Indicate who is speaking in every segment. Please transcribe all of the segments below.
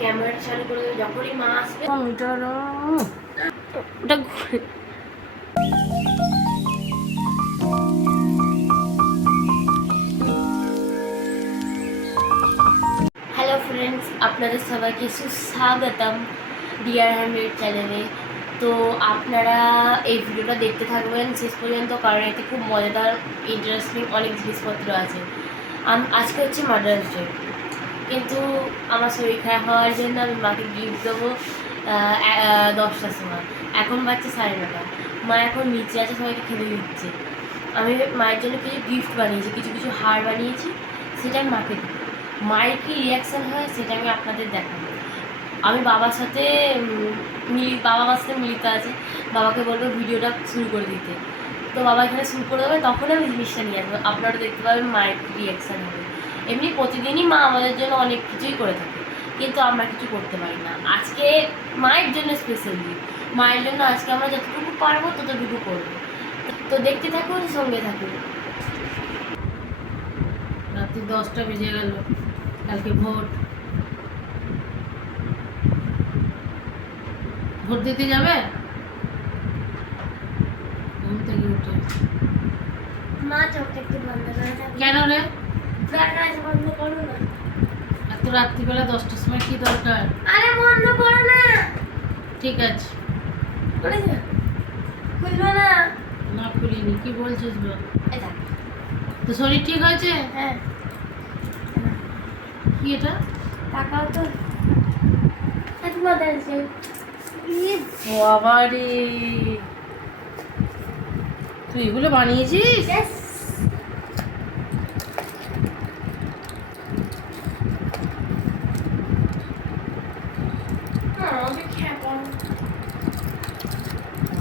Speaker 1: ক্যামেরাটা চালু করে যখনই মা আসবে। ওটা হ্যালো ফ্রেন্ডস আপনাদের সবাইকে সুস্বাগতম ডিয়ার হান্ড্রেড চ্যানেলে তো আপনারা এই ভিডিওটা দেখতে থাকবেন শেষ পর্যন্ত কারণ এতে খুব মজাদার ইন্টারেস্টিং অনেক জিনিসপত্র আছে। আজকে হচ্ছে মাদার্স ডে কিন্তু আমার শরীর খারাপ হওয়ার জন্য আমি মাকে গিফট দেবো দশটার সময়। এখন বাচ্চা সাড়ে নটা। মা এখন নিচে আছে, সবাইকে খেতে দিচ্ছে। আমি মায়ের জন্য কিছু গিফট বানিয়েছি, কিছু কিছু হার বানিয়েছি, সেটা আমি মাকে দেবো। মায়ের কী রিয়াকশান হয় সেটা আমি আপনাদের দেখাবো। আমি বাবার সাথে মিলি, বাবা আমার সাথে মিলিত আছে। বাবাকে বলব ভিডিওটা শুরু করে দিতে। তো বাবা এখানে শুরু করে দেবে তখন আমি জিনিসটা নিয়ে আসব। আপনারা দেখতে পাবেন মায়ের রিয়াকশান হবে। এমনি প্রতিদিনই মা আমাদের জন্য অনেক কিছুই করে থাকে কিন্তু আমরা কিছু করতে পারি না। আজকে মায়ের জন্য স্পেশালি মায়ের জন্য আজকে আমরা যতটুকু পারব ততটুকু করব। তো দেখতে থাকুন সঙ্গে থাকুন।
Speaker 2: রাত্রি দশটা বেজে গেল কালকে ভোট ভোট দিতে যাবে? ঘুম থেকে উঠে।
Speaker 1: মা চোখটা একটু বন্ধ করে
Speaker 2: কেন রে?
Speaker 1: বন্ধ করো না
Speaker 2: এত রাত্রিবেলা দশটার সময় কি দরকার?
Speaker 1: আরে বন্ধ করো না
Speaker 2: ঠিক আছে
Speaker 1: খুলবে না
Speaker 2: না খুলিনি কি বলছিস বল তো শরীর ঠিক হয়েছে
Speaker 1: হ্যাঁ
Speaker 2: কি এটা
Speaker 1: টাকাও তো
Speaker 2: বাবা রে তুই এগুলো বানিয়েছিস?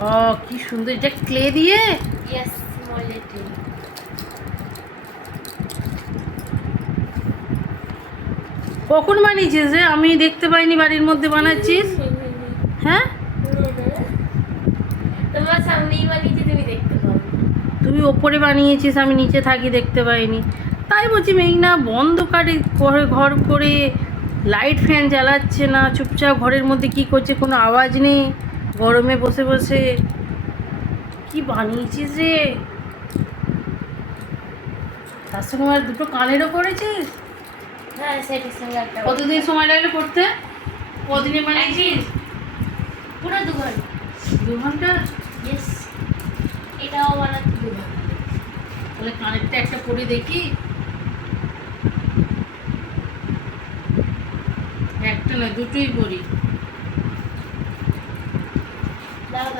Speaker 2: ও কি সুন্দর। এটা ক্লে দিয়ে?
Speaker 1: ইয়েস মোলেটি
Speaker 2: কখন বানিয়েছিস রে? আমি দেখতে পাইনি বাড়ির মধ্যে বানাচ্ছিস। হ্যাঁ?
Speaker 1: তোমার সামনেই বানিয়েছি তুমি দেখতে পাবে
Speaker 2: তুই ওপরে বানিয়েছিস আমি নিচে থাকি দেখতে পাইনি। তাই বলছি মেঘনা বন্ধ বন্ধকারে ঘরে ঘর করে লাইট ফ্যান জ্বালাচ্ছে না। চুপচাপ ঘরের মধ্যে কি করছে কোনো আওয়াজ নেই। গরমে বসে বসে কি বানিয়েছিস রে? তার সঙ্গে আমার দুটো কানেরও করেছিস?
Speaker 1: হ্যাঁ সেটির সঙ্গে একটা
Speaker 2: কতদিন সময় লাগল করতে? কদিনে বানিয়েছিস?
Speaker 1: পুরো দু ঘণ্টা।
Speaker 2: দু ঘণ্টা?
Speaker 1: ইয়েস এটাও বানাতে দু ঘণ্টা।
Speaker 2: তাহলে কানেরটা একটা পরে দেখি। একটা না দুটোই পরি।
Speaker 1: আমি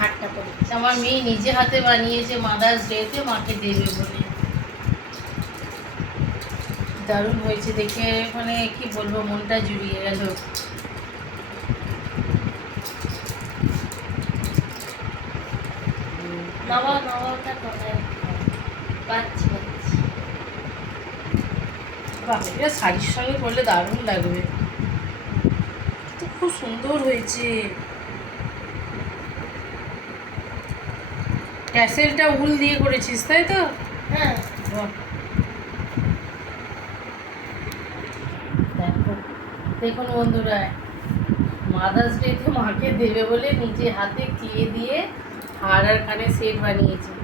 Speaker 1: হাতটা করি
Speaker 2: আমার মেয়ে নিজে হাতে বানিয়েছে মাদার্স ডেতে মাকে দেবে বলে। দারুণ হয়েছে দেখে মানে কি বলব, মনটা জুড়িয়ে গেল।
Speaker 1: নবা নবাটা কোথায়? পাচ্ছি পাচ্ছি
Speaker 2: এটা শাড়ির সঙ্গে পরলে দারুণ লাগবে। তো খুব সুন্দর হয়েছে। ট্যাসেলটা উল দিয়ে করেছিস তাই তো?
Speaker 1: হ্যাঁ।
Speaker 2: দেখো দেখুন বন্ধুরা মাদার্স ডেতে মাকে দেবে বলে নিজে হাতে ক্লে দিয়ে হার আর কানে সেট বানিয়েছে।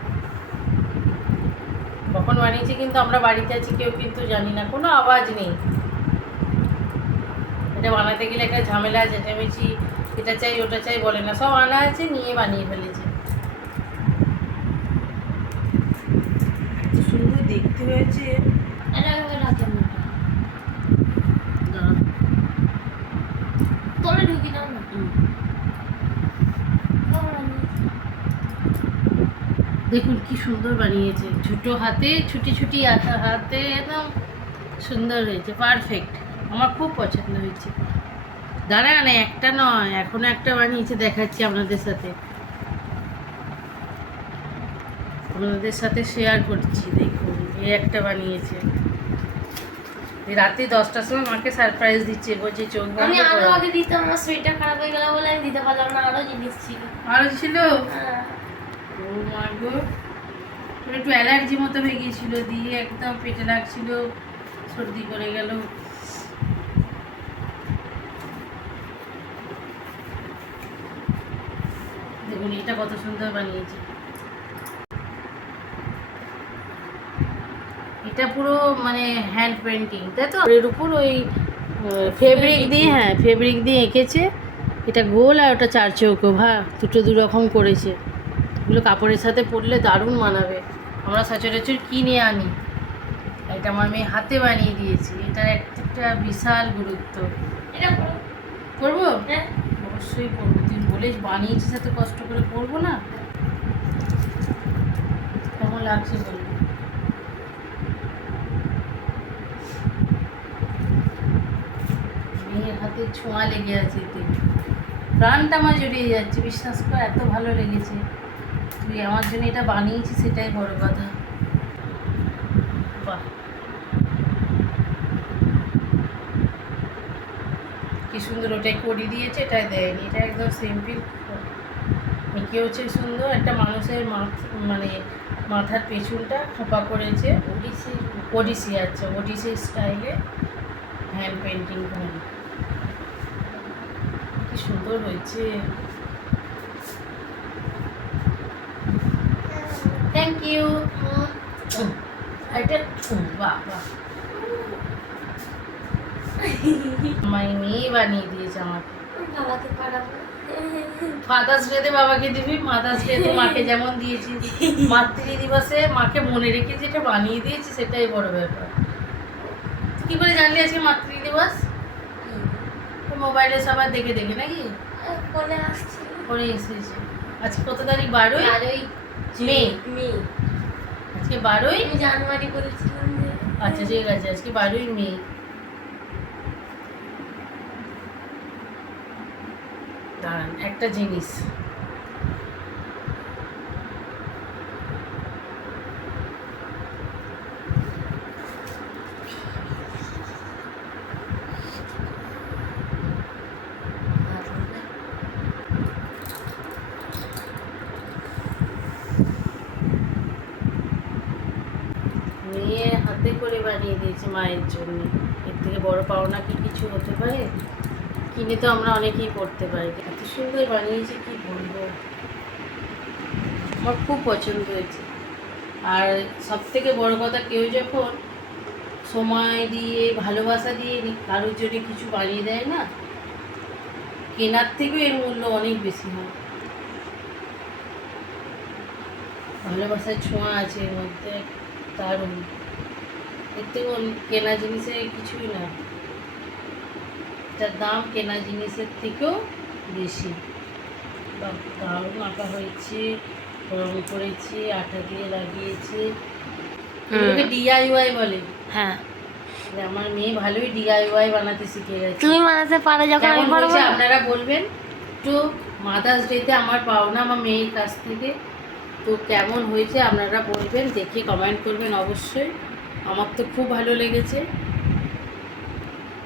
Speaker 2: কখন বানিয়েছি কিন্তু আমরা বাড়িতে আছি, কেউ কিন্তু জানি না, কোনো আওয়াজ নেই। এটা বানাতে গেলে একটা ঝামেলা আছে চেঁচামেচি, এটা চাই, ওটা চাই বলে না, সব আনা আছে নিয়ে বানিয়ে ফেলেছে এত সুন্দর দেখতে হয়েছে
Speaker 1: এটা আমি রাখেন না
Speaker 2: দাঁড়া।
Speaker 1: তোলে ঢুকি দাও না
Speaker 2: হুম।
Speaker 1: কেমন আমি?
Speaker 2: দেখুন কি সুন্দর বানিয়েছে। ছোট হাতে ছুটি ছুটি হাতে হাতে একদম সুন্দর হয়েছে পারফেক্ট আমার খুব পছন্দ হয়েছে। দাঁড়া না একটা নয় এখনও একটা বানিয়েছে দেখাচ্ছি আপনাদের সাথে। আপনাদের সাথে শেয়ার করছি দেখুন এই একটা বানিয়েছে। রাতে দশটার সময় মাকে সারপ্রাইজ দিচ্ছে বলছে চোখ
Speaker 1: আমি
Speaker 2: আরও
Speaker 1: আগে দিতাম আমার শরীরটা খারাপ হয়ে গেল বলে আমি দিতে পারলাম না আরও জিনিস ছিল।
Speaker 2: আরও ছিল?
Speaker 1: হ্যাঁ।
Speaker 2: ও মা গো ওর একটু অ্যালার্জি মতো হয়ে গিয়েছিল দিয়ে একদম পেটে লাগছিল সর্দি করে গেল। দেখুন এটা কত সুন্দর বানিয়েছে। এটা পুরো মানে হ্যান্ড পেন্টিং তাই তো? এর উপর ওই ফেব্রিক দিয়ে হ্যাঁ ফেব্রিক দিয়ে এঁকেছে। এটা গোল আর ওটা চার চৌকো ভা দুটো দু রকম করেছে। এগুলো কাপড়ের সাথে পরলে দারুণ মানাবে। আমরা সচরাচর কিনে আনি? এটা আমার মেয়ে হাতে বানিয়ে দিয়েছি। এটার একটা বিশাল গুরুত্ব।
Speaker 1: এটা করো।
Speaker 2: করব?
Speaker 1: হ্যাঁ।
Speaker 2: অবশ্যই করব। তুই বলিস বানিয়েছিস এত কষ্ট করে করব না? কেমন লাগছে বলবি? মেয়ের হাতে ছোঁয়া লেগে আছে এতে। প্রাণটা আমার জড়িয়ে যাচ্ছে। বিশ্বাস কর এত ভালো লেগেছে। তুই আমার জন্য এটা বানিয়েছিস সেটাই বড় কথা। বাহ। কি সুন্দর ওটাই করি দিয়েছে এটাই দেয়নি। এটা একদম সিম্পল এঁকেওছে সুন্দর একটা মানুষের মানে মাথার পেছনটা খোপা করেছে।
Speaker 1: ওড়িশি
Speaker 2: ওডিসি আচ্ছা ওডিসি স্টাইলে হ্যান্ড পেন্টিং করে। কি সুন্দর হয়েছে। থ্যাংক ইউ এটা বাহ বাহ আমার মেয়ে বানিয়ে দিয়েছে আমাকে।
Speaker 1: বাবাকে পাঠাবো
Speaker 2: ফাদার্স ডেতে বাবাকে দিবি মাদার্স ডেতে মাকে যেমন দিয়েছিস। মাতৃ দিবসে মাকে মনে রেখে যেটা বানিয়ে দিয়েছি সেটাই বড় ব্যাপার। কি করে জানলি আজকে মাতৃ দিবস মোবাইলে সবার দেখে দেখে নাকি?
Speaker 1: বলে আসছি।
Speaker 2: করে এসেছে। আজকে কত তারিখ? বারোই?
Speaker 1: বারোই।
Speaker 2: মে।
Speaker 1: মে।
Speaker 2: আজকে বারোই?
Speaker 1: জানুয়ারি বলেছিলাম
Speaker 2: আচ্ছা ঠিক আছে আজকে বারোই মে। দাঁড়ান একটা জিনিস মেয়ে হাতে করে বানিয়ে দিয়েছে মায়ের জন্য। এর থেকে বড় পাওনা কি কিছু হতে পারে? কিনে তো আমরা অনেকেই পড়তে পারি। এত সুন্দর বানিয়েছে, কি বলব? আমার খুব পছন্দ হয়েছে। আর সব থেকে বড় কথা, কেউ যখন সময় দিয়ে, ভালোবাসা দিয়ে কারোর জন্য কিছু বানিয়ে দেয় না, কেনার থেকেও এর মূল্য অনেক বেশি হয়। ভালোবাসার ছোঁয়া আছে এর মধ্যে দারুণ এর কেনা জিনিসের কিছুই না। যার দাম কেনা জিনিসের থেকেও বেশি। দারুণ আঁকা হয়েছে রং করেছে আঠা দিয়ে লাগিয়েছে। এগুলোকে ডিআইওয়াই বলে।
Speaker 1: হ্যাঁ।
Speaker 2: মানে আমার মেয়ে ভালোই ডিআইওয়াই বানাতে শিখে গেছে।
Speaker 1: তুমি বানাতে পারো যখন আমি পারব
Speaker 2: আপনারা বলবেন? তো মাদার্স ডেতে আমার পাওনা আমার মেয়ের কাছ থেকে। তো কেমন হয়েছে আপনারা বলবেন দেখে কমেন্ট করবেন অবশ্যই। আমার তো খুব ভালো লেগেছে।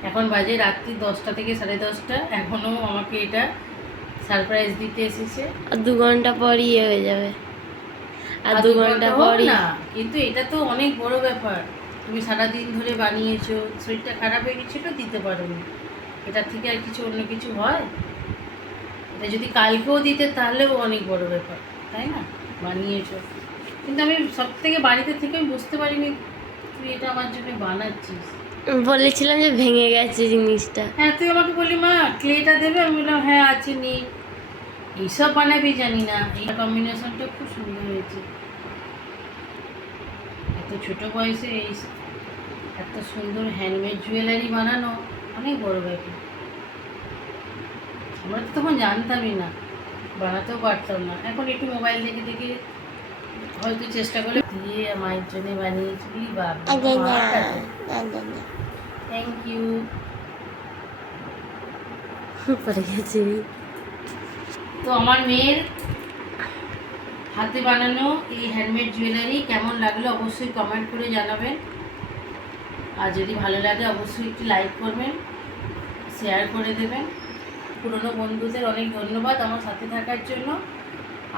Speaker 2: এখন বাজে রাত্রি দশটা থেকে সাড়ে দশটা। এখনও আমাকে এটা সারপ্রাইজ দিতে এসেছে।
Speaker 1: আর দু ঘণ্টা পর ইয়ে হয়ে যাবে। আর দু
Speaker 2: ঘণ্টা
Speaker 1: পরই
Speaker 2: না কিন্তু এটা তো অনেক বড় ব্যাপার। তুমি সারাদিন ধরে বানিয়েছো শরীরটা খারাপ হয়ে গেছিল দিতে পারোনি। এটার থেকে আর কিছু অন্য কিছু হয়? এটা যদি কালকেও দিতে তাহলেও অনেক বড় ব্যাপার তাই না? বানিয়েছো। কিন্তু আমি সব থেকে বাড়িতে থেকে বুঝতে পারিনি তুই এটা আমার জন্য বানাচ্ছিস।
Speaker 1: বলেছিলাম যে ভেঙে গেছে জিনিসটা।
Speaker 2: হ্যাঁ তুই আমাকে বলি মা ক্লেটা দেবে? আমি বললাম হ্যাঁ আছে নি। এইসব বানাবি জানি না। এই কম্বিনেশনটা খুব সুন্দর হয়েছে। এত ছোট বয়সে এই এত সুন্দর হ্যান্ডমেড জুয়েলারি বানানো অনেক বড় ব্যাপার। আমরা তো তখন জানতামই না বানাতেও পারতাম না। এখন একটু মোবাইল দেখে দেখে হয়তো চেষ্টা করে দিয়ে মায়ের জন্য বানিয়েছি বা থ্যাংক ইউ
Speaker 1: পড়ে গেছে।
Speaker 2: তো আমার মেয়ের হাতে বানানো এই হ্যান্ডমেড জুয়েলারি কেমন লাগল অবশ্যই কমেন্ট করে জানাবেন। আর যদি ভালো লাগে অবশ্যই একটু লাইক করবেন শেয়ার করে দেবেন। পুরনো বন্ধুদের অনেক ধন্যবাদ আমার সাথে থাকার জন্য।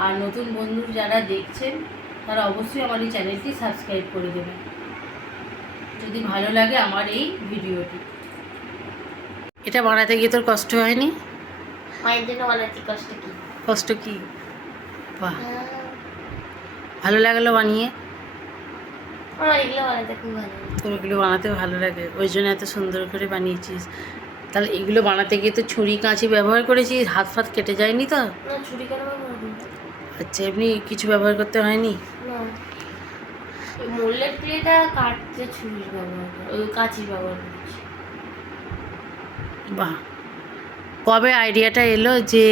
Speaker 2: আর নতুন বন্ধু যারা দেখছেন তারা অবশ্যই আমার এই চ্যানেলটি সাবস্ক্রাইব করে দেবে যদি ভালো লাগে আমার এই ভিডিওটি। এটা বানাতে গিয়ে তোর কষ্ট হয়নি?
Speaker 1: মায়ের জন্য বানাচ্ছি কষ্ট কি?
Speaker 2: কষ্ট কি? বাহ। ভালো লাগল বানিয়ে। তোর এগুলো বানাতে ভালো লাগে। ওই জন্য এত সুন্দর করে বানিয়েছিস। তাহলে এগুলো বানাতে গিয়ে তো ছুরি কাঁচি ব্যবহার করেছিস? হাত ফাত কেটে যায়নি তো? আচ্ছা এমনি কিছু ব্যবহার করতে হয়নি?
Speaker 1: মোল্ডের প্লেটা কাটতে ছুরির ব্যবহার ওই কাঁচির ব্যবহার করেছি।
Speaker 2: বাহ। কবে আইডিয়াটা এলো যে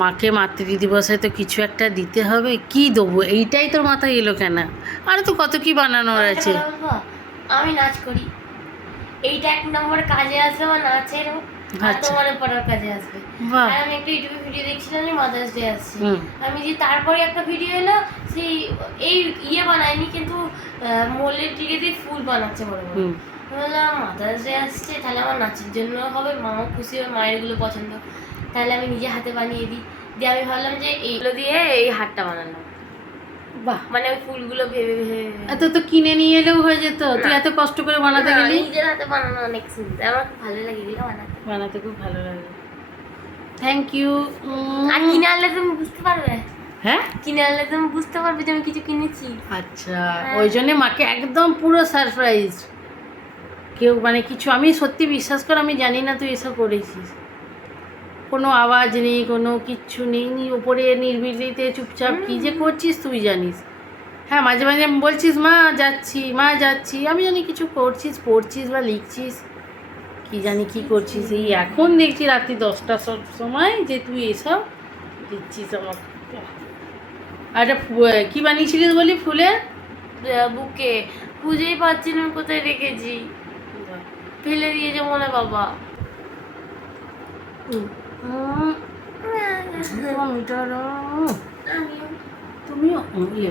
Speaker 2: মাকে মাতৃ দিবসে তো কিছু একটা দিতে হবে? কি দেবো? এইটাই তোর মাথায় এলো কেন? আরে তো কত কি বানানোর আছে
Speaker 1: আমি নাচ করি। এইটা এক নম্বর কাজে আসবে আমার নাচের আর
Speaker 2: আচ্ছা।
Speaker 1: তোমার পড়ার কাজে আসবে। আর আমি একটা ইউটিউবে ভিডিও দেখছিলাম যে মাদার্স ডে আসছে। আমি যে তারপরে একটা ভিডিও এলো সেই এই ইয়ে বানায়নি কিন্তু মোলের দিকে দিয়ে ফুল বানাচ্ছে বড় বড় বললাম মাদার্স ডে আসছে তাহলে আমার নাচের জন্য হবে খুশি হবে মায়েরগুলো পছন্দ। তাহলে আমি নিজে হাতে বানিয়ে দিই। দিয়ে আমি ভাবলাম যে এইগুলো দিয়ে এই হারটা বানালাম
Speaker 2: বাহ।
Speaker 1: মানে ওই ফুলগুলো ভেবে ভেবে।
Speaker 2: এত তো কিনে নিয়ে এলেও হয়ে যেত। তুই এত কষ্ট করে বানাতে গেলি?
Speaker 1: নিজের হাতে বানানো অনেক সুন্দর। আমার খুব ভালো লাগে এগুলো বানাতে।
Speaker 2: বানাতে খুব ভালো লাগে। থ্যাংক ইউ
Speaker 1: আর কিনে আনলে তুমি বুঝতে পারবে।
Speaker 2: হ্যাঁ?
Speaker 1: কিনে আনলে তুমি বুঝতে পারবে যে আমি কিছু কিনেছি।
Speaker 2: আচ্ছা ওই জন্যে মাকে একদম পুরো সারপ্রাইজ কেউ মানে কিছু আমি সত্যি বিশ্বাস কর আমি জানি না তুই এসব করেছিস। কোনো আওয়াজ নেই কোনো কিচ্ছু নেই নি উপরে নির্বিলিতে চুপচাপ কী যে করছিস তুই জানিস। হ্যাঁ মাঝে মাঝে বলছিস মা যাচ্ছি মা যাচ্ছি। আমি জানি কিছু করছিস পড়ছিস বা লিখছিস। কি জানি কি করছিস? এই এখন দেখছি রাত্রি দশটার সব সময় যে তুই এসব দিচ্ছিস আমাকে আর এটা কি বানিয়েছিলিস বলি ফুলের
Speaker 1: বুকে। খুঁজেই পাচ্ছি না কোথায় রেখেছি। ফেলে দিয়েছে মনে বাবা।
Speaker 2: তুমিও? ইয়ে